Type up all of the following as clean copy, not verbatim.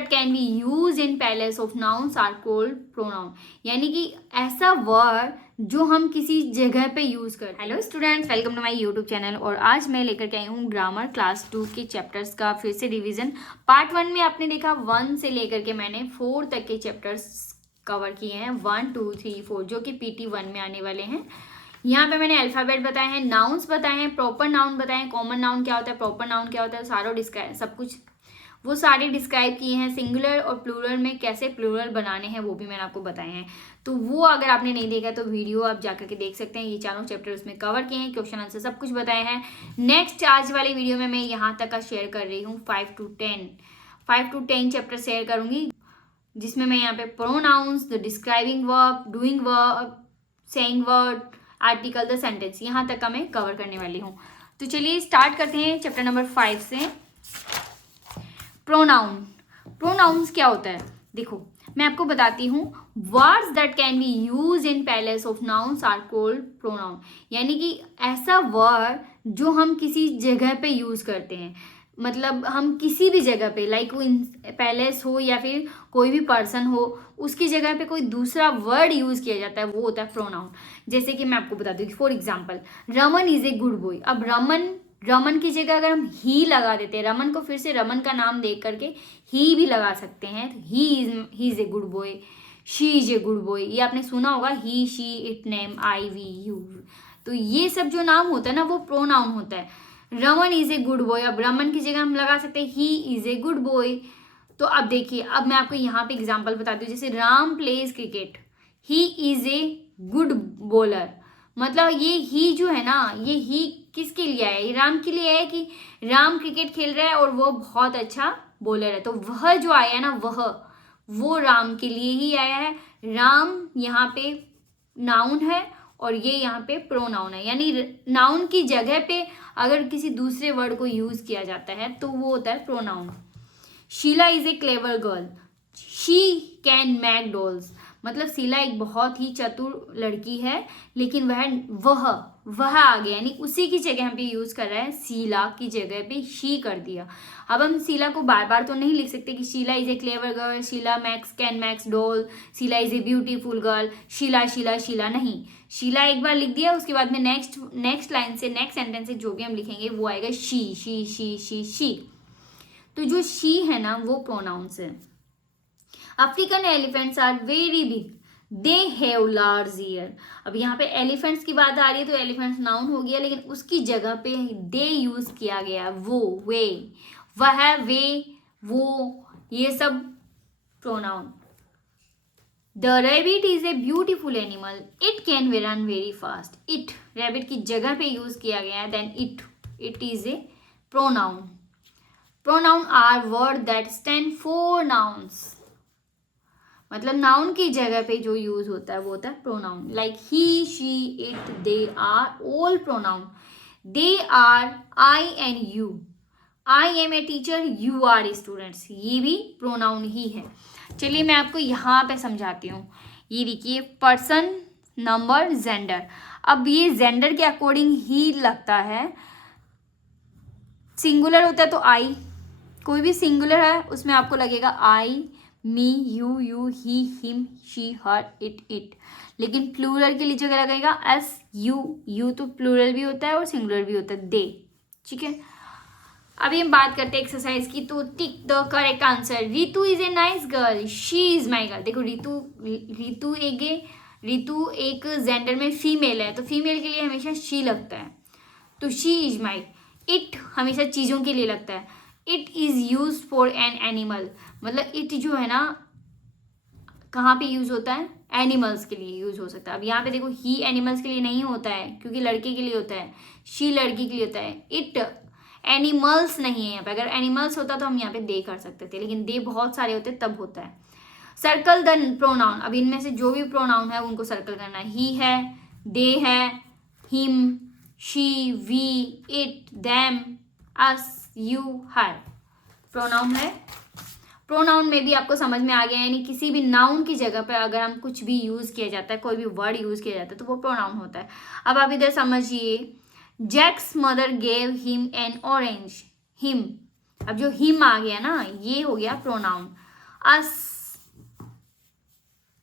that can be used in place of nouns are called pronoun। यानी कि ऐसा word जो हम किसी जगह पे यूज करते हैं। Hello students, welcome to my YouTube channel. और आज मैं लेकर के आई हूँ ग्रामर क्लास 2 के चैप्टर्स का फिर से रिवीजन। पार्ट 1 में आपने देखा 1 से लेकर के मैंने 4 तक के चैप्टर्स कवर किए हैं, 1 2 3 4, जो कि PT1 में आने वाले हैं। यहाँ पे मैंने अल्फाबेट बताए हैं, नाउन्स बताए हैं, प्रॉपर नाउन बताए हैं, कॉमन नाउन क्या होता है, प्रॉपर नाउन क्या होता है, सारा डिस्क्राइब सब कुछ वो सारे डिस्क्राइब किए हैं। सिंगुलर और प्लूरल में कैसे प्लूरल बनाने हैं वो भी मैंने आपको बताए हैं। तो वो अगर आपने नहीं देखा तो वीडियो आप जाकर के देख सकते हैं। ये चारों चैप्टर उसमें कवर किए हैं, क्वेश्चन आंसर सब कुछ बताए हैं। नेक्स्ट आज वाली वीडियो में मैं यहाँ तक का शेयर कर रही हूँ 5 to 10 चैप्टर शेयर करूँगी, जिसमें मैं यहाँ पे pronouns, the describing verb, doing verb, saying word, article, the sentence, यहाँ तक का मैं कवर करने वाली हूँ। तो चलिए स्टार्ट करते हैं चैप्टर नंबर 5 से। प्रोनाउन। प्रोनाउंस क्या होता है, देखो मैं आपको बताती हूँ। Words that can be use in place of nouns are called pronoun. यानी कि ऐसा वर्ड जो हम किसी जगह पे यूज करते हैं, मतलब हम किसी भी जगह पे, लाइक वो पैलेस हो या फिर कोई भी पर्सन हो, उसकी जगह पे कोई दूसरा वर्ड यूज किया जाता है, वो होता है प्रोनाउन। जैसे कि मैं आपको बता दूँ, for example Raman is a good boy. अब रमन की जगह अगर हम ही लगा देते हैं, रमन को फिर से रमन का नाम देख करके ही भी लगा सकते हैं। He is a good boy, she is a good boy, ये आपने सुना होगा, he, she, it, name, I, we, you. तो ये सब जो नाम होता है ना, वो प्रोनाउन होता है। Raman is a good boy, अब रमन की जगह हम लगा सकते हैं he is a good boy. तो अब देखिए, अब मैं आपको यहाँ पे एग्जाम्पल बताती हूँ। जैसे Ram pledge cricket, he is a good bowler. मतलब ये ही जो है ना, ये ही किसके लिए है, ये राम के लिए है कि राम क्रिकेट खेल रहा है और वो बहुत अच्छा बॉलर है। तो वह जो आया है ना, वो राम के लिए ही आया है। राम यहाँ पे नाउन है और ये यहाँ पे प्रोनाउन है। यानी नाउन की जगह पे अगर किसी दूसरे वर्ड को यूज किया जाता है तो वो होता है pronoun. Sheela is a clever girl, she can make dolls. मतलब शीला एक बहुत ही चतुर लड़की है, लेकिन वह आ गया, यानी उसी की जगह हम पे यूज कर रहा है, शीला की जगह पे शी कर दिया। अब हम शीला को बार बार तो नहीं लिख सकते कि Sheela is a clever girl, Sheela can makes doll, Sheela is a beautiful girl, Sheela Sheela Sheela नहीं। शीला एक बार लिख दिया, उसके बाद में नेक्स्ट लाइन से, नेक्स्ट सेंटेंस से जो भी हम लिखेंगे वो आएगा she she she she she. तो जो शी है ना, वो प्रोनाउंस है। African elephants are very big, they have large ear. अब यहाँ पे एलिफेंट्स की बात आ रही है तो एलिफेंट्स नाउन हो गया, लेकिन उसकी जगह पे दे यूज किया गया। वो, वे, वह, वे, वो, ये सब pronoun. The rabbit is a beautiful animal, it can run very fast. It rabbit की जगह पे यूज किया गया है, then it is a pronoun. Pronoun are word that stand for nouns. मतलब नाउन की जगह पे जो यूज होता है वो होता है pronoun. Like he, she, it, they are all pronoun. They are I and you. I am a teacher, you are a students, ये भी प्रोनाउन ही है। चलिए मैं आपको यहाँ पे समझाती हूँ। ये देखिए, पर्सन, नंबर, जेंडर। अब ये जेंडर के अकॉर्डिंग ही लगता है। सिंगुलर होता है तो आई, कोई भी सिंगुलर है उसमें आपको लगेगा I, me, you, he, him, she, her, it. लेकिन प्लूरल के लिए जगह लगेगा एस, यू तो प्लूरल भी होता है और सिंगुलर भी होता है, दे। ठीक है, अभी हम बात करते हैं एक्सरसाइज की। तो टिक the correct answer. Ritu is a nice girl, she is my girl. देखो रितु एक जेंडर में फीमेल है, तो फीमेल के लिए हमेशा शी लगता है, तो शी इज माई। इट हमेशा चीज़ों के लिए लगता है, it is use for an animal. मतलब इट जो है ना, कहाँ पे यूज होता है, एनिमल्स के लिए यूज हो सकता है। अब यहाँ पे देखो, ही एनिमल्स के लिए नहीं होता है क्योंकि लड़के के लिए होता है, शी लड़की के लिए होता है, इट एनिमल्स नहीं है यहाँ पे। अगर एनिमल्स होता तो हम यहाँ पे दे कर सकते थे, लेकिन दे बहुत सारे होते तब होता है। Circle the pronoun. अब इनमें से जो भी प्रोनाउन है उनको सर्कल करना है। ही है, दे है, him, she, we, it, them, us, you, her pronoun है। प्रोनाउन में भी आपको समझ में आ गया, यानी किसी भी नाउन की जगह पर अगर हम कुछ भी यूज किया जाता है, कोई भी वर्ड यूज किया जाता है तो वो प्रोनाउन होता है। अब आप इधर समझिए, Jack's mother gave him an orange, him. अब जो हिम आ गया ना, ये हो गया प्रोनाउन। अस,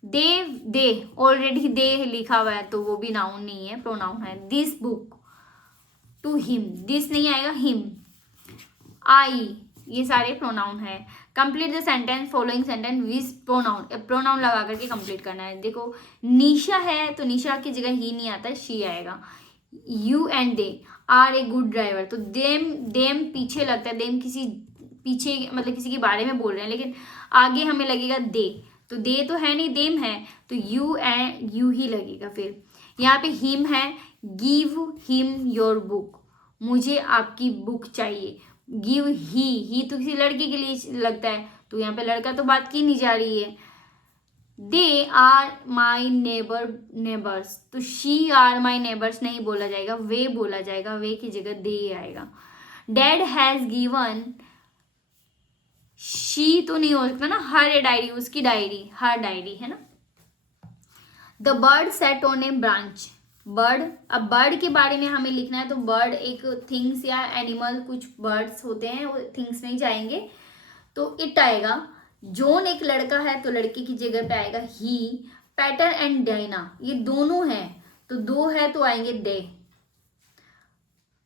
दे ऑलरेडी दे लिखा हुआ है तो वो भी नाउन नहीं है, प्रोनाउन है। This book, to him, this नहीं आएगा, हिम। आई, ये सारे प्रोनाउन है। Complete the sentence following sentence with pronoun, pronoun लगा करके कंप्लीट करना है। देखो निशा है तो निशा की जगह ही नहीं आता है, शी आएगा। You and they are a good driver, तो देम पीछे लगता है, देम किसी पीछे मतलब किसी के बारे में बोल रहे हैं, लेकिन आगे हमें लगेगा दे, तो दे तो है नहीं, देम है, तो यू ही लगेगा। फिर यहाँ पे हिम है, गिव हिम योर बुक, मुझे आपकी बुक चाहिए। गिव ही तो किसी लड़के के लिए लगता है, तो यहाँ पे लड़का तो बात की नहीं जा रही है। दे आर माई नेबर्स, तो शी आर माई नेबर्स नहीं बोला जाएगा, वे बोला जाएगा, वे की जगह दे आएगा। डैड हैज गिवन, शी तो नहीं हो सकता ना, हर ए डायरी, उसकी डायरी, हर डायरी है ना। The bird set on A branch, bird, अब बर्ड के बारे में हमें लिखना है, तो बर्ड एक थिंग्स या एनिमल, कुछ बर्ड्स होते हैं, वो थिंग्स नहीं जाएंगे, तो इट आएगा। जॉन एक लड़का है तो लड़के की जगह पे आएगा ही। पैटर एंड डायना, ये दोनों हैं, तो दो है तो आएंगे they.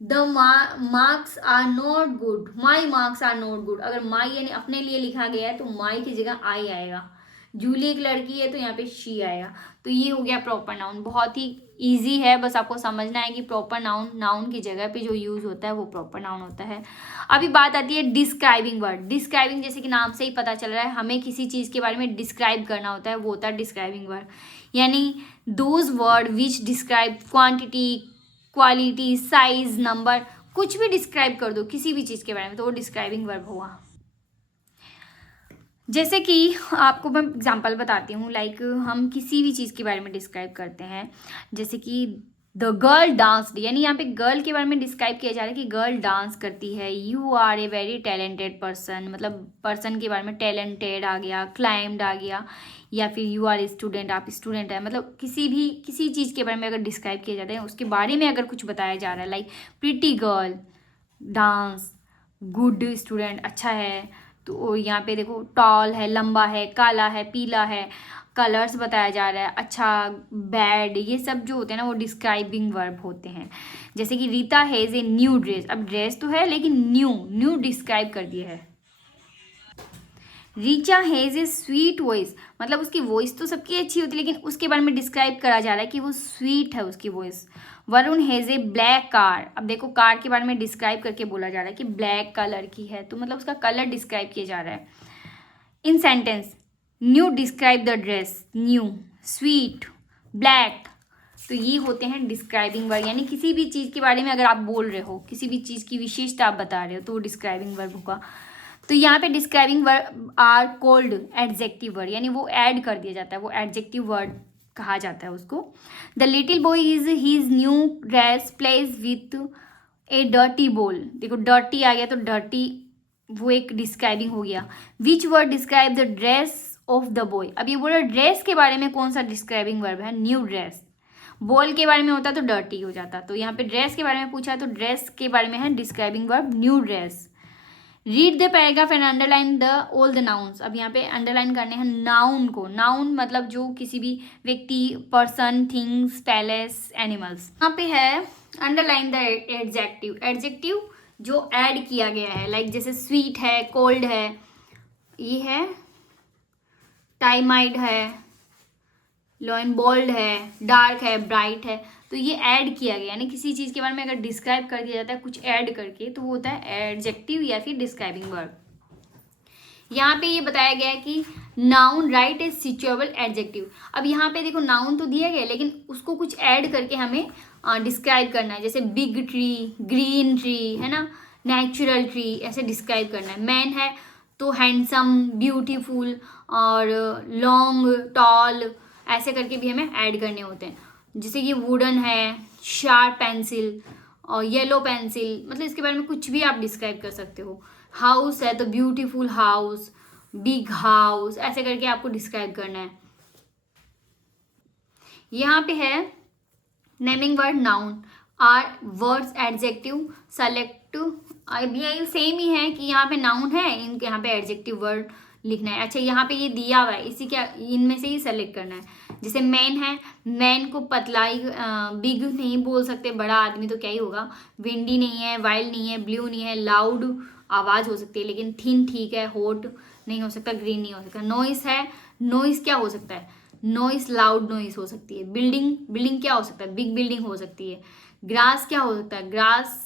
The marks are not good, my marks are not good, अगर माई यानी अपने लिए लिखा गया है तो माई की जगह आई आएगा। जूली एक लड़की है तो यहाँ पे शी आएगा। तो ये हो गया प्रॉपर नाउन, बहुत ही इजी है, बस आपको समझना है कि प्रॉपर नाउन, नाउन की जगह पे जो यूज होता है वो प्रॉपर नाउन होता है। अभी बात आती है डिस्क्राइबिंग वर्ड। डिस्क्राइबिंग जैसे कि नाम से ही पता चल रहा है, हमें किसी चीज़ के बारे में डिस्क्राइब करना होता है, वो होता है डिस्क्राइबिंग वर्ड, यानी those word which describe quantity, quality, size, number, कुछ भी डिस्क्राइब कर दो किसी भी चीज़ के बारे में तो वो डिस्क्राइबिंग वर्ब हुआ। जैसे कि आपको मैं एग्जांपल बताती हूँ, लाइक हम किसी भी चीज़ के बारे में डिस्क्राइब करते हैं, जैसे कि द गर्ल डांस्ड, यानी यहाँ पे गर्ल के बारे में डिस्क्राइब किया जा रहा है कि गर्ल डांस करती है। You are a very talented person, मतलब पर्सन के बारे में टैलेंटेड आ गया, क्लाइम्ड आ गया, या फिर यू आर ए स्टूडेंट, आप स्टूडेंट है, मतलब किसी चीज़ के बारे में अगर डिस्क्राइब किया जाता है, उसके बारे में अगर कुछ बताया जा रहा है, like pretty girl dance, good student, अच्छा है, तो यहाँ पे देखो टॉल है, लंबा है, काला है, पीला है, कलर्स बताया जा रहा है, अच्छा, बैड, ये सब जो होते हैं ना वो डिस्क्राइबिंग वर्ब होते हैं। जैसे कि Rita has a new dress, अब ड्रेस तो है लेकिन न्यू डिस्क्राइब कर दिया है। Richa has a sweet voice, मतलब उसकी वॉइस तो सबकी अच्छी होती है लेकिन उसके बारे में डिस्क्राइब करा जा रहा है कि वो स्वीट है उसकी voice. Varun has a black car, अब देखो कार के बारे में डिस्क्राइब करके बोला जा रहा है कि ब्लैक कलर की है, तो मतलब उसका कलर डिस्क्राइब किया जा रहा है। In sentence new describe the dress, new, sweet, black, तो ये होते हैं डिस्क्राइबिंग वर्ब, यानी किसी भी चीज़ के बारे में अगर आप बोल रहे हो, किसी भी चीज़ की विशेषता आप बता रहे हो तो वो डिस्क्राइबिंग वर्ब होगा। तो यहाँ पे describing verb are called adjective word, यानी वो ऐड कर दिया जाता है, वो एडजेक्टिव वर्ड कहा जाता है उसको। The little boy is his new dress plays with a dirty ball, देखो डर्टी आ गया तो डर्टी वो एक डिस्क्राइबिंग हो गया। Which word describe the dress of the boy, अब ये बोला ड्रेस के बारे में कौन सा डिस्क्राइबिंग वर्ब है, न्यू ड्रेस। बॉल के बारे में होता तो डर्टी हो जाता, तो यहाँ पे ड्रेस के बारे में पूछा तो ड्रेस के बारे में है describing verb new dress. Read the paragraph and underline the all the nouns, अब यहाँ पे अंडरलाइन करने हैं नाउन को, नाउन मतलब जो किसी भी व्यक्ति, पर्सन, थिंग्स, पैलेस, एनिमल्स। यहाँ पे है अंडरलाइन द एडजेक्टिव, एडजेक्टिव जो ऐड किया गया है, लाइक जैसे स्वीट है, कोल्ड है, ये है टाइमाइड है, लॉइन बोल्ड है, डार्क है, ब्राइट है, तो ये ऐड किया गया, यानी किसी चीज़ के बारे में अगर डिस्क्राइब कर दिया जाता है कुछ ऐड करके तो वो होता है एडजेक्टिव या फिर डिस्क्राइबिंग वर्ब। यहाँ पे ये बताया गया है कि नाउन राइट इज सिचुएबल एडजेक्टिव, अब यहाँ पे देखो नाउन तो दिया गया लेकिन उसको कुछ ऐड करके हमें डिस्क्राइब करना है, जैसे बिग ट्री, ग्रीन ट्री, है ना, नेचुरल ट्री, ऐसे डिस्क्राइब करना है। मैन है तो हैंडसम, ब्यूटीफुल, और लॉन्ग, टॉल, ऐसे करके भी हमें ऐड करने होते हैं। जैसे कि वुडन है, शार्प पेंसिल और येलो पेंसिल, मतलब इसके बारे में कुछ भी आप डिस्क्राइब कर सकते हो। हाउस है तो ब्यूटीफुल हाउस, बिग हाउस, ऐसे करके आपको डिस्क्राइब करना है। यहाँ पे है naming word noun are words adjective select, अब यही सेम ही है कि यहाँ पे नाउन है, इनके यहाँ पे एडजेक्टिव वर्ड लिखना है। अच्छा यहाँ पे ये दिया हुआ है, इसी क्या इनमें से ही सेलेक्ट करना है। जैसे मैन है, मैन को पतलाई बिग नहीं बोल सकते, बड़ा आदमी तो क्या ही होगा। विंडी नहीं है, वाइल्ड नहीं है, ब्लू नहीं है, लाउड आवाज़ हो सकती है लेकिन थिन ठीक है, हॉट नहीं हो सकता, ग्रीन नहीं हो सकता। नॉइस है, नॉइस क्या हो सकता है, नॉइस लाउड नॉइस हो सकती है। बिल्डिंग, बिल्डिंग क्या हो सकता है, बिग बिल्डिंग हो सकती है। ग्रास क्या हो सकता है, ग्रास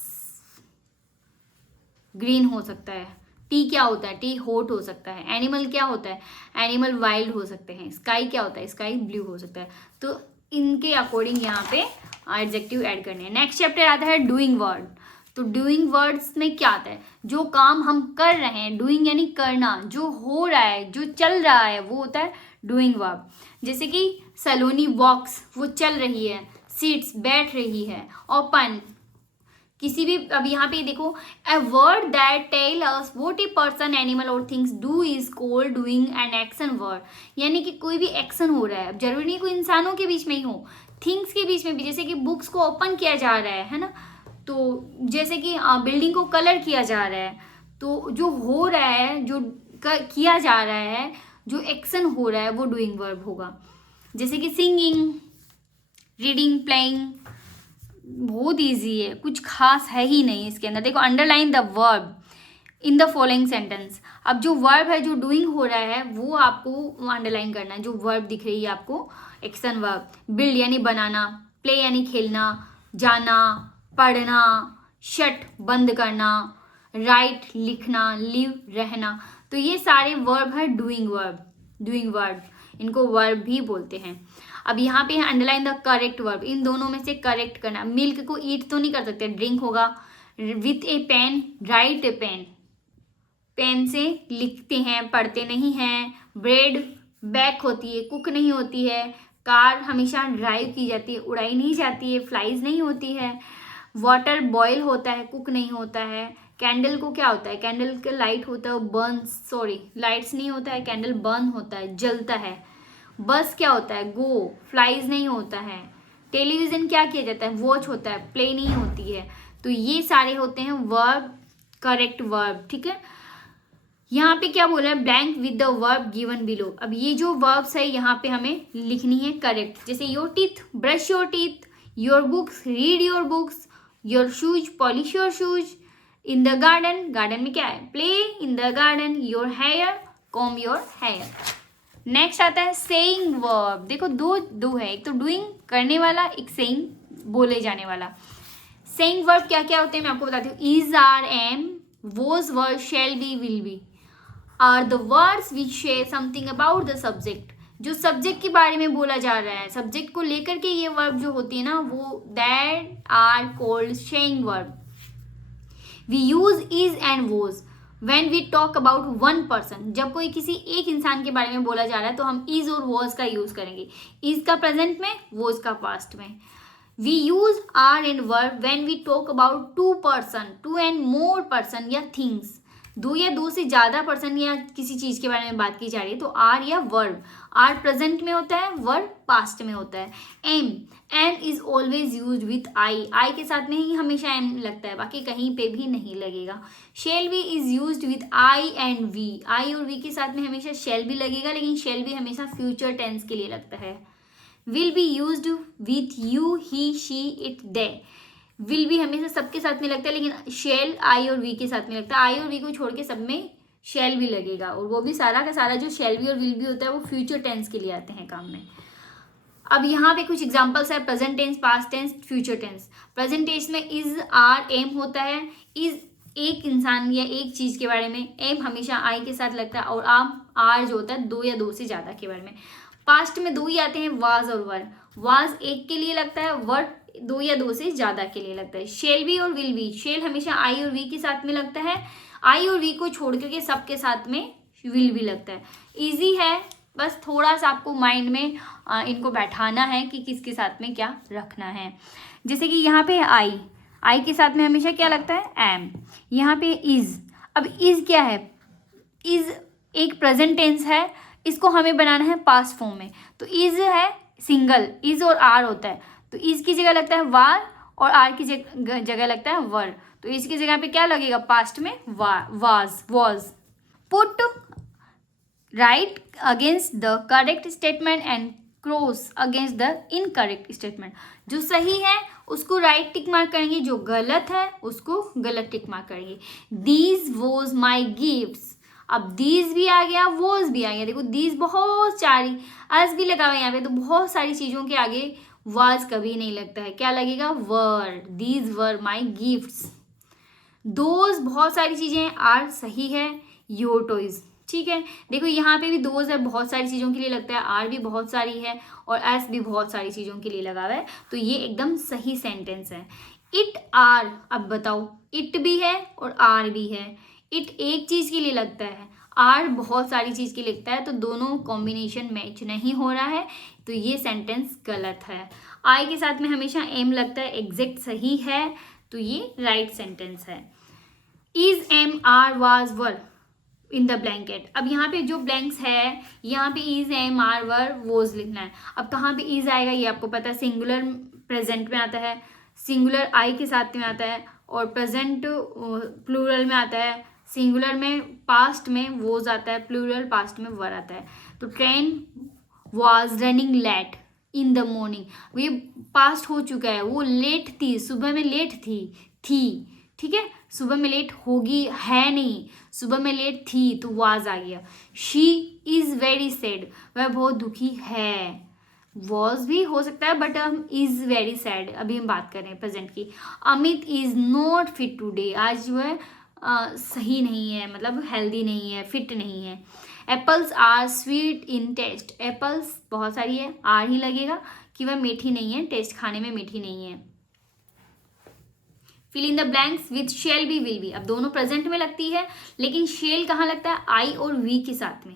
ग्रीन हो सकता है। टी क्या होता है, टी हॉट हो सकता है। एनिमल क्या होता है, एनिमल वाइल्ड हो सकते हैं। स्काई क्या होता है, स्काई ब्लू हो सकता है। तो इनके अकॉर्डिंग यहाँ पे एडजेक्टिव ऐड करने हैं। नेक्स्ट चैप्टर आता है डूइंग वर्ड। तो डूइंग वर्ड्स में क्या आता है, जो काम हम कर रहे हैं, डूइंग यानी करना, जो हो रहा है, जो चल रहा है, वो होता है डूइंग वर्ब। जैसे कि सलोनी वॉक्स, वो चल रही है। सीट्स, बैठ रही है। ओपन, किसी भी, अब यहाँ पे देखो, a word that tell us what a person, animal और things do is called doing an action word. यानी कि कोई भी एक्शन हो रहा है, अब जरूरी नहीं कोई इंसानों के बीच में ही हो, थिंग्स के बीच में भी। जैसे कि बुक्स को ओपन किया जा रहा है ना, तो जैसे कि बिल्डिंग को कलर किया जा रहा है, तो जो हो रहा है, जो किया जा रहा है, जो एक्शन हो रहा है, वो डूइंग वर्ब होगा। जैसे कि सिंगिंग, रीडिंग, प्लेइंग, बहुत इजी है, कुछ खास है ही नहीं इसके अंदर। देखो, underline the verb in the following sentence. अब जो वर्ब है, जो डूइंग हो रहा है, वो आपको अंडरलाइन करना है। जो वर्ब दिख रही है आपको, एक्शन वर्ब। बिल्ड यानी बनाना, प्ले यानी खेलना, जाना, पढ़ना, शट बंद करना, राइट लिखना, लिव रहना। तो ये सारे वर्ब है डूइंग वर्ब, डूइंग वर्ब, इनको वर्ब भी बोलते हैं। अब यहाँ पे है अंडरलाइन द करेक्ट वर्ब, इन दोनों में से करेक्ट करना। मिल्क को ईट तो नहीं कर सकते, ड्रिंक होगा। With a pen, write a pen, pen से लिखते हैं, पढ़ते नहीं हैं। ब्रेड बैक होती है, कुक नहीं होती है। कार हमेशा ड्राइव की जाती है, उड़ाई नहीं जाती है, फ्लाइज नहीं होती है। वाटर बॉयल होता है, कुक नहीं होता है। कैंडल को क्या होता है, कैंडल का लाइट होता है, बर्न, सॉरी लाइट्स नहीं होता है, कैंडल बर्न होता है, जलता है। बस क्या होता है, गो, फ्लाइज नहीं होता है। टेलीविजन क्या किया जाता है, वॉच होता है, प्ले नहीं होती है। तो ये सारे होते हैं वर्ब, करेक्ट वर्ब, ठीक है। यहाँ पे क्या बोला है, blank with the verb given below. अब ये जो वर्ब्स है यहाँ पे हमें लिखनी है करेक्ट। जैसे your teeth, brush your teeth. Your books, read your books. Your shoes, polish your shoes. In the garden, garden में क्या है, play in the garden. Your hair, comb your hair. Next आता है सेइंग वर्ब। देखो दो है, एक तो डूइंग करने वाला, एक सेइंग बोले जाने वाला। सेइंग वर्ब क्या क्या होते हैं मैं आपको बताती हूँ। Is, are, am, was, were, shall be, will be are the words which share something about the subject. जो सब्जेक्ट के बारे में बोला जा रहा है, सब्जेक्ट को लेकर के ये वर्ब जो होती है ना, वो that are called saying verb. We use is and was when we talk about one person। जब कोई किसी एक इंसान के बारे में बोला जा रहा है तो हम is और was का यूज करेंगे। is का प्रेजेंट में, was का पास्ट में। we use are and were when we talk about two person, two and more person या things। दो या दो से ज्यादा पर्सन या किसी चीज के बारे में बात की जा रही है तो आर या वर्ब। आर प्रेजेंट में होता है, वर्ब पास्ट में होता है। Am, am is always use with I. I के साथ में ही हमेशा एम लगता है, बाकी कहीं पे भी नहीं लगेगा। Shall be is use with I and we. I और वी के साथ में हमेशा शेल बी लगेगा, लेकिन शेल बी हमेशा फ्यूचर टेंस के लिए लगता है। Will be use with you, he, she, it, they. Will भी हमेशा सबके साथ में लगता है, लेकिन शेल आई और वी के साथ में लगता है। आई और वी को छोड़ के सब में शेल भी लगेगा, और वो भी सारा का सारा जो शेल भी और विल भी होता है वो फ्यूचर टेंस के लिए आते हैं काम में। अब यहाँ पे कुछ एग्जांपल्स है, present tense, past tense, future tense. Present tense में इज, आर, एम होता है। इज एक इंसान या एक चीज के बारे में, एम हमेशा आई के साथ लगता है, और आर जो होता है दो या दो से ज्यादा के बारे में। पास्ट में दो ही आते हैं, वाज और वर। वाज एक के लिए लगता है, वर दो या दो से ज्यादा के लिए लगता है। शेल बी और विल बी, शेल हमेशा आई और वी के साथ में लगता है, आई और वी को छोड़ करके सबके साथ में विल भी लगता है। इजी है, बस थोड़ा सा आपको माइंड में इनको बैठाना है कि किसके साथ में क्या रखना है। जैसे कि यहाँ पे आई, आई के साथ में हमेशा क्या लगता है, एम। यहाँ पे इज, अब इज क्या है, इज एक प्रेजेंट टेंस है, इसको हमें बनाना है पास्ट फॉर्म में। तो इज है सिंगल, इज और आर होता है, तो इज की जगह लगता है वार, और आर की जगह लगता है वर। तो इसकी जगह पे क्या लगेगा पास्ट में, was, was. Put right against the correct statement and cross against the incorrect statement. जो सही है उसको राइट टिक मार्क करेंगे, जो गलत है उसको गलत टिक मार्क करेंगे। दीज वॉज माई गिफ्ट्स, अब दीज भी आ गया, वॉज भी आ गया। देखो दीज बहुत सारी, अस भी लगा हुआ है यहाँ पे, तो बहुत सारी चीज़ों के आगे वाज कभी नहीं लगता है, क्या लगेगा, were. These were my gifts. Those बहुत सारी चीज़ें, आर सही है, योर टॉयज, ठीक है। देखो यहाँ पे भी दोज है, बहुत सारी चीज़ों के लिए लगता है, आर भी बहुत सारी है और एस भी बहुत सारी चीज़ों के लिए लगा हुआ है, तो ये एकदम सही सेंटेंस है। इट आर, अब बताओ, इट भी है और आर भी है। इट एक चीज़ के लिए लगता है, आर बहुत सारी चीज़ के लिए लगता है, तो दोनों कॉम्बिनेशन मैच नहीं हो रहा है, तो ये सेंटेंस गलत है। आई के साथ में हमेशा एम लगता है, एग्जैक्ट सही है, तो ये राइट सेंटेंस है। Is am are was were in the blanket. अब यहाँ पे जो ब्लैंक्स है, यहाँ पे is am are were was लिखना है। अब कहाँ पे इज आएगा ये आपको पता है, सिंगुलर प्रेजेंट में आता है, सिंगुलर आई के साथ में आता है, और प्रेजेंट प्लूरल में आता है, सिंगुलर में पास्ट में वोज आता है, प्लूरल पास्ट में वर आता है। तो train was running late in the morning, ये पास्ट हो चुका है, वो लेट थी, सुबह में लेट थी, ठीक है, सुबह में लेट होगी है नहीं, सुबह में लेट थी, तो वाज आ गया। शी इज़ वेरी सैड, वह बहुत दुखी है, वॉज भी हो सकता है, बट हम इज़ वेरी सैड अभी हम बात कर रहे हैं प्रेजेंट की। Amit is not fit today, आज वह सही नहीं है, मतलब हेल्दी नहीं है, फिट नहीं है। Apples are sweet in taste, apples बहुत सारी है, आर ही लगेगा कि वह मीठी नहीं है, टेस्ट खाने में मीठी नहीं है। Fill in the blanks with shall be will be, अब दोनों प्रेजेंट में लगती है, लेकिन शेल कहाँ लगता है, आई और वी के साथ में,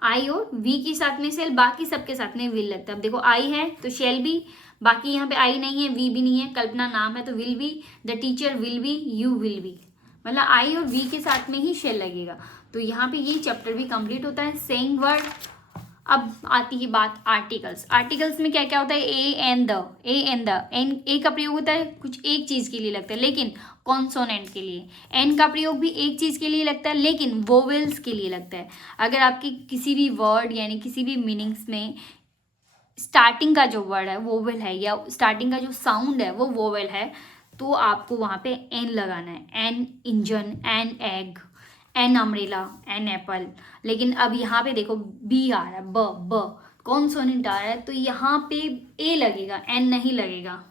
आई और वी के साथ में शेल, बाकी सबके साथ में विल लगता है। अब देखो आई है तो शेल बी, बाकी यहाँ पे आई नहीं है, वी भी नहीं है, कल्पना नाम है तो will be, the teacher will be, you will be, मतलब आई और वी के साथ में ही शेल लगेगा। तो यहाँ पे ये चैप्टर भी कंप्लीट होता है, सेइंग वर्ड। अब आती है बात आर्टिकल्स। आर्टिकल्स में क्या क्या होता है, a and the, a and the, an a का प्रयोग होता है कुछ एक चीज़ के लिए लगता है, लेकिन कॉन्सोनेंट के लिए। एन का प्रयोग भी एक चीज़ के लिए लगता है, लेकिन वोवेल्स के लिए लगता है। अगर आपकी किसी भी वर्ड यानी किसी भी मीनिंग्स में स्टार्टिंग का जो वर्ड है वोवेल है, या स्टार्टिंग का जो साउंड है वो वोवेल है, तो आपको वहाँ पे एन लगाना है। An engine, an egg, an umbrella, an apple. लेकिन अब यहाँ पे देखो बी आ रहा है, ब कॉन्सोनेंट आ रहा है, तो यहाँ पे ए लगेगा, एन नहीं लगेगा।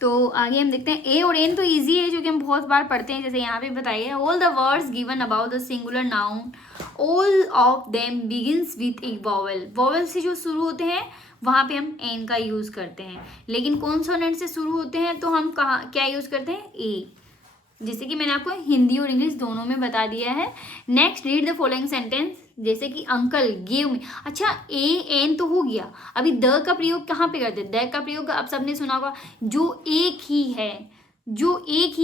तो आगे हम देखते हैं, ए और एन तो इजी है, जो कि हम बहुत बार पढ़ते हैं, जैसे यहाँ पे बताइए, all the words given about the singular noun all of them begins with A vowel. Vowel से जो शुरू होते हैं वहाँ पे हम एन का यूज़ करते हैं, लेकिन कॉन्सोनेंट से शुरू होते हैं तो हम कहाँ क्या यूज़ करते हैं, ए। जैसे कि मैंने आपको हिंदी और इंग्लिश दोनों में बता दिया है। Next read the following sentence, जैसे कि अंकल गेव मी। अच्छा ए एन तो हो गया, अभी द का प्रयोग कहाँ पे करते हैं, द का प्रयोग आप सबने सुना होगा, जो एक ही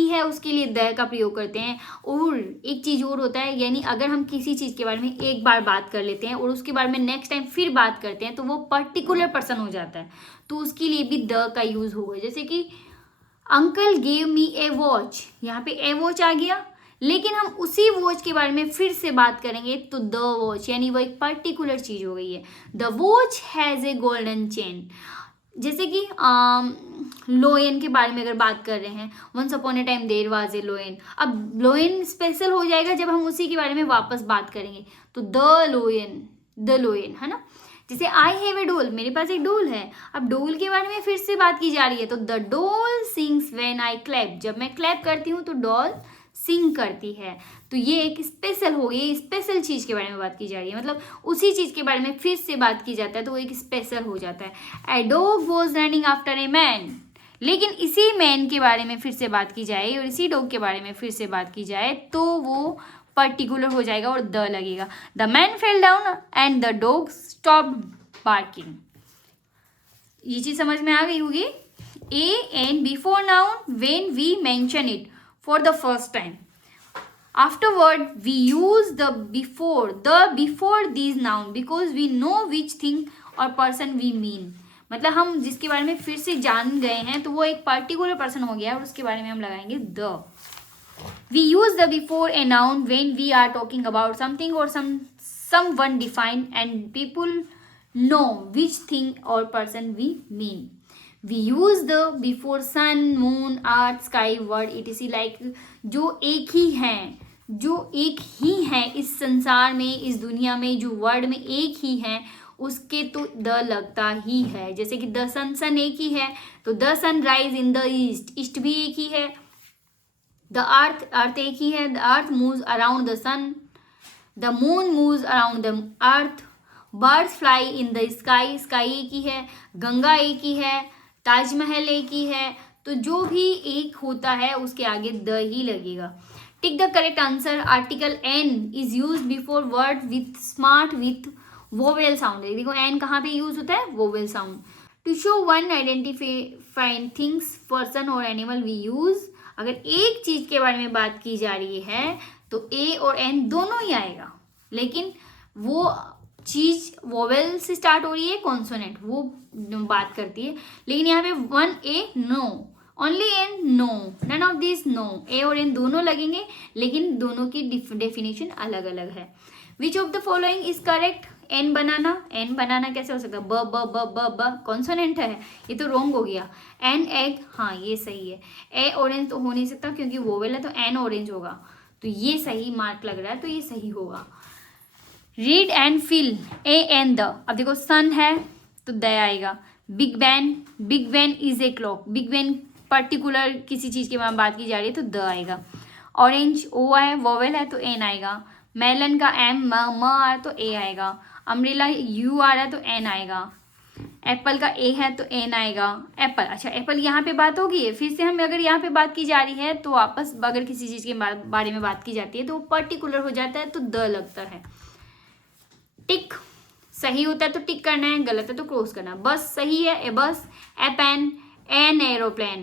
है उसके लिए द का प्रयोग करते हैं। और एक चीज़ और होता है, यानी अगर हम किसी चीज़ के बारे में एक बार बात कर लेते हैं और उसके बारे में नेक्स्ट टाइम फिर बात करते हैं, तो वो पर्टिकुलर पर्सन हो जाता है, तो उसके लिए भी द का यूज़ होगा। जैसे कि अंकल गेव मी ए वॉच, यहाँ पे ए वॉच आ गया, लेकिन हम उसी वॉच के बारे में फिर से बात करेंगे तो द वॉच, यानी वो एक पर्टिकुलर चीज़ हो गई है। The watch has a golden chain. जैसे कि लोयन के बारे में अगर बात कर रहे हैं, once upon a time there was a lion, अब लोयन स्पेशल हो जाएगा जब हम उसी के बारे में वापस बात करेंगे, तो द लोयन है ना। जैसे आई हैव ए डोल, मेरे पास एक डोल है, अब डोल के बारे में फिर से बात की जा रही है, तो द डोल सिंग्स व्हेन आई क्लैप, जब मैं क्लैप करती हूँ तो डॉल सिंग करती है। तो ये एक स्पेशल हो गई, स्पेशल चीज़ के बारे में बात की जा रही है, मतलब उसी चीज़ के बारे में फिर से बात की जाता है तो वो एक स्पेशल हो जाता है। A dog was running after a man, लेकिन इसी मैन के बारे में फिर से बात की जाए और इसी डॉग के बारे में फिर से बात की जाए तो वो पर्टिकुलर हो जाएगा और द लगेगा। The man fell down and the dog stopped barking. ये चीज़ समझ में आ गई होगी। A and before noun when we mention it for the first time. Afterward, we use the before these noun because we know which thing or person we mean. मतलब हम जिसके बारे में फिर से जान गए हैं तो वो एक पर्टिकुलर पर्सन हो गया और उसके बारे में हम लगाएंगे the. We use the before a noun when we are talking about something or someone defined and people know which thing or person we mean. We use the before sun, moon, earth, sky word etc like जो एक ही हैं इस संसार में, इस दुनिया में, जो वर्ड में एक ही हैं उसके तो द लगता ही है। जैसे कि द सन एक ही है तो the sun rise in the east भी एक ही है। द अर्थ एक ही है, the earth moves around the sun, the moon moves around the earth, birds fly in the sky एक ही है, गंगा एक ही है, ताजमहल एक ही है। तो जो भी एक होता है उसके आगे द ही लगेगा। Tick the correct answer. Article an is use before word with smart with vowel sound. देखो एन कहाँ पे यूज होता है? Vowel sound. To show one identifying things person और एनिमल वी यूज। अगर एक चीज के बारे में बात की जा रही है तो ए और एन दोनों ही आएगा, लेकिन वो चीज वोवेल से स्टार्ट हो रही है, कॉन्सोनेंट वो बात करती है। लेकिन यहाँ पे one a no, only an no, none of this no. A और एन दोनों लगेंगे लेकिन दोनों की डेफिनेशन अलग अलग है। Which of the following is correct? An banana कैसे हो सकता है? ब ब ब ब ब कॉन्सोनेंट है, ये तो रॉन्ग हो गया। एन एग, हाँ ये सही है। ए ऑरेंज तो हो नहीं सकता क्योंकि वोवेल है, तो एन ऑरेंज होगा, तो ये सही मार्क लग रहा है, तो ये सही होगा। Read and feel, A and the. अब देखो सन है तो द आएगा। Big Ben is a clock, Big Ben particular किसी चीज़ के बारे में बात की जा रही है तो द आएगा। ऑरेंज ओ है, वोवेल है तो एन आएगा। मेलन का एम म आ रहा है तो ए आएगा। अम्ब्रेला यू आ रहा है तो एन आएगा। एप्पल का ए है तो एन आएगा। एप्पल, अच्छा एप्पल यहाँ पे बात होगी है। फिर से हम अगर यहाँ पे बात की जा रही है तो वापस अगर किसी चीज़ के बारे में बात की जाती है तो पर्टिकुलर हो जाता है तो द लगता है। टिक सही होता है तो टिक करना है, गलत है तो क्रॉस करना है। बस सही है, a bus. A pen, an aeroplane.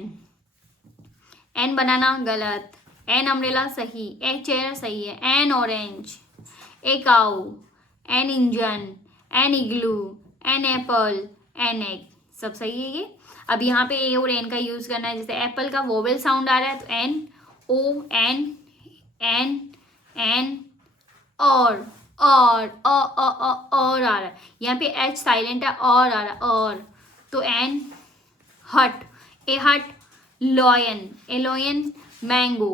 An banana गलत। एन अम्ब्रेला सही। ए चेयर सही है। An orange. A cow. An engine. An igloo. An apple. An egg, सब सही है ये। अब यहाँ पे ए और एन का यूज करना है। जैसे एप्पल का वोवेल साउंड आ रहा है तो एन, ओ, एन, एन, एन, और आ रहा है। यहाँ पे एच साइलेंट है, और आ रहा है, और, तो एन। हट, ए हट। लॉयन, ए लॉयन। मैंगो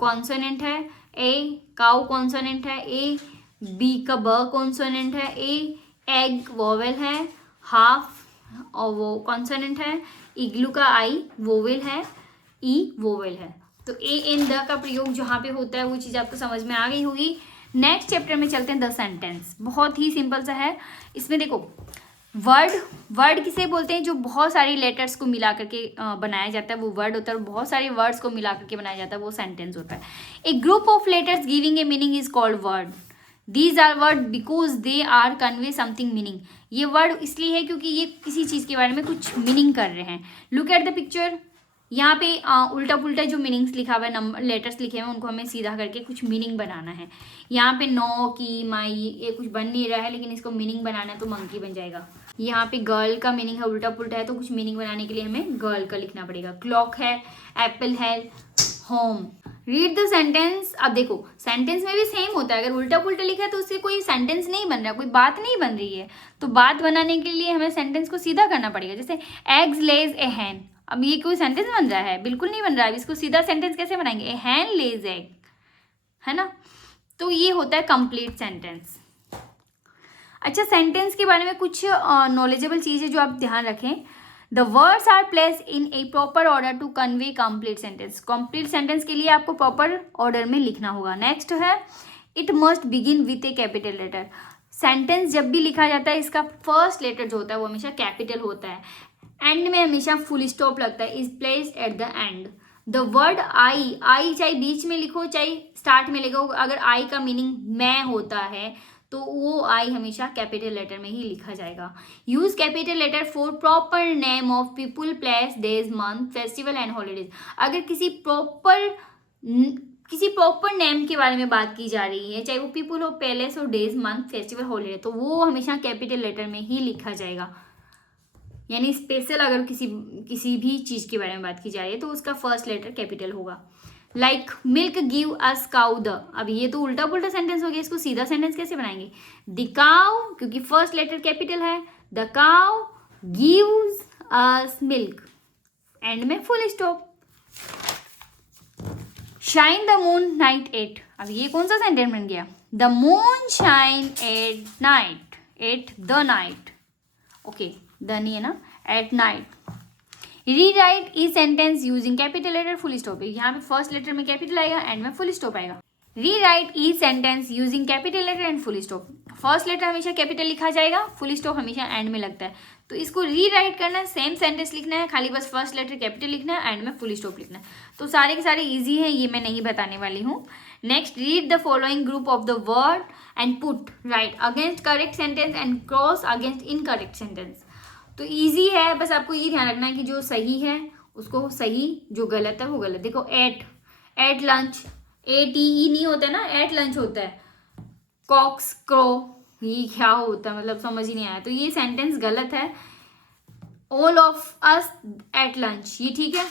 कॉन्सोनेंट है। ए काउ कॉन्सोनेंट है। ए बी का ब कॉन्सोनेंट है। ए एग वोवेल है। हाफ और वो कॉन्सोनेंट है। इग्लू का आई वोवेल है। ई वोवेल है। तो ए इन द का प्रयोग जहाँ पे होता है वो चीज़ आपको समझ में आ गई होगी। नेक्स्ट चैप्टर में चलते हैं द सेंटेंस। बहुत ही सिंपल सा है। इसमें देखो वर्ड किसे बोलते हैं? जो बहुत सारी लेटर्स को मिला करके बनाया जाता है वो वर्ड होता है, और बहुत सारे वर्ड्स को मिला करके बनाया जाता है वो सेंटेंस होता है। A group of letters giving a meaning is called word. These are word because they are convey something meaning. ये वर्ड इसलिए है क्योंकि ये किसी चीज़ के बारे में कुछ मीनिंग कर रहे हैं। Look at the picture. यहाँ पे उल्टा पुल्टा जो मीनिंग्स लिखा हुआ है, नंबर लेटर्स लिखे हुए हैं, उनको हमें सीधा करके कुछ मीनिंग बनाना है। यहाँ पे नो की माई ये कुछ बन नहीं रहा है, लेकिन इसको मीनिंग बनाना है तो मंकी बन जाएगा। यहाँ पे गर्ल का मीनिंग है उल्टा पुल्टा है, तो कुछ मीनिंग बनाने के लिए हमें गर्ल का लिखना पड़ेगा। क्लॉक है, एप्पल है, होम। Read the sentence. अब देखो सेंटेंस में भी सेम होता है। अगर उल्टा पुल्टा लिखा है तो उससे कोई सेंटेंस नहीं बन रहा, कोई बात नहीं बन रही है। तो बात बनाने के लिए हमें सेंटेंस को सीधा करना पड़ेगा। जैसे एग्स लेज ए हैन, अब ये कोई सेंटेंस बन रहा है? बिल्कुल नहीं बन रहा है। इसको सीधा सेंटेंस कैसे बनाएंगे? ए हैन लेज एग, है ना। तो ये होता है कंप्लीट सेंटेंस। अच्छा, सेंटेंस के बारे में कुछ नॉलेजेबल चीज़ है जो आप ध्यान रखें। The words are placed in a proper order to convey complete sentence. Complete sentence के लिए आपको प्रॉपर ऑर्डर में लिखना होगा। नेक्स्ट है it must begin with a capital letter. Sentence जब भी लिखा जाता है इसका फर्स्ट लेटर जो होता है वो हमेशा कैपिटल होता है। एंड में हमेशा फुल स्टॉप लगता है, is placed at the end. The word I चाहे बीच में लिखो चाहे स्टार्ट में लिखो, अगर आई का मीनिंग मैं होता है तो वो आई हमेशा कैपिटल लेटर में ही लिखा जाएगा। Use capital letter for proper name of people, place, days, month, festival and holidays. अगर किसी प्रॉपर नेम के बारे में बात की जा रही है, चाहे वो पीपुल हो, पैलेस हो, डेज, मंथ, फेस्टिवल, हॉलीडे, तो वो हमेशा कैपिटल लेटर में ही लिखा जाएगा। यानी स्पेशल अगर किसी भी चीज़ के बारे में बात की जा रही है तो उसका फर्स्ट लेटर कैपिटल होगा। Like milk give us cow the, अब ये तो उल्टा पुल्टा सेंटेंस हो गया, इसको सीधा सेंटेंस कैसे बनाएंगे? द काउ, क्योंकि फर्स्ट लेटर कैपिटल है, the cow gives us milk, and में full stop. Shine the moon night at, अब ये कौन सा सेंटेंस बन गया? The moon shine at night, at the night, okay the नहीं है ना, at night. Rewrite the sentence using capital letter full stop, यहाँ पे फर्स्ट लेटर में कैपिटल आएगा, एंड में फुल स्टॉप आएगा। Rewrite the sentence using capital letter and full stop, first letter हमेशा कैपिटल लिखा जाएगा, फुल स्टॉप हमेशा एंड में लगता है, तो इसको रीराइट करना है, सेम सेंटेंस लिखना है, खाली बस फर्स्ट लेटर कैपिटल लिखना है, एंड में फुल स्टॉप लिखना है। तो सारे के सारे इजी है, ये मैं नहीं बताने वाली हूँ। Next, read the following group of the word and put right against correct sentence and cross against incorrect sentence. तो इजी है, बस आपको ये ध्यान रखना है कि जो सही है उसको सही, जो गलत है वो गलत। देखो एट, एट लंच, ATE नहीं होता है ना, एट लंच होता है। कॉक्स क्रो, ये क्या होता है, मतलब समझ ही नहीं आया, तो ये सेंटेंस गलत है। All of us ate lunch, ये ठीक है।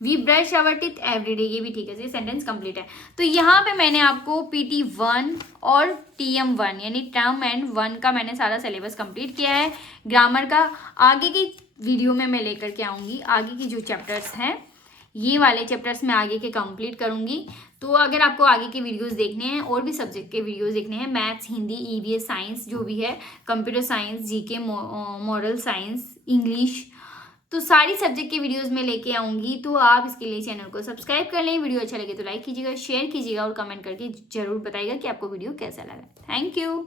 We brush our teeth every day, ये भी ठीक है, ये सेंटेंस कंप्लीट है। तो यहाँ पे मैंने आपको PT1 और TM1 यानी टर्म एंड वन का मैंने सारा सिलेबस कंप्लीट किया है। ग्रामर का आगे की वीडियो में मैं लेकर के आऊँगी, आगे की जो चैप्टर्स हैं ये वाले चैप्टर्स मैं आगे के कंप्लीट करूँगी। तो अगर आपको आगे के वीडियोस देखने हैं, और भी सब्जेक्ट के वीडियोस देखने हैं, मैथ्स, हिंदी, EVS, साइंस जो भी है, computer science, GK, moral science, English, तो सारी सब्जेक्ट के वीडियोस में लेके आऊँगी। तो आप इसके लिए चैनल को सब्सक्राइब कर लें। वीडियो अच्छा लगे तो लाइक कीजिएगा, शेयर कीजिएगा और कमेंट करके जरूर बताइएगा कि आपको वीडियो कैसा लगा। Thank you.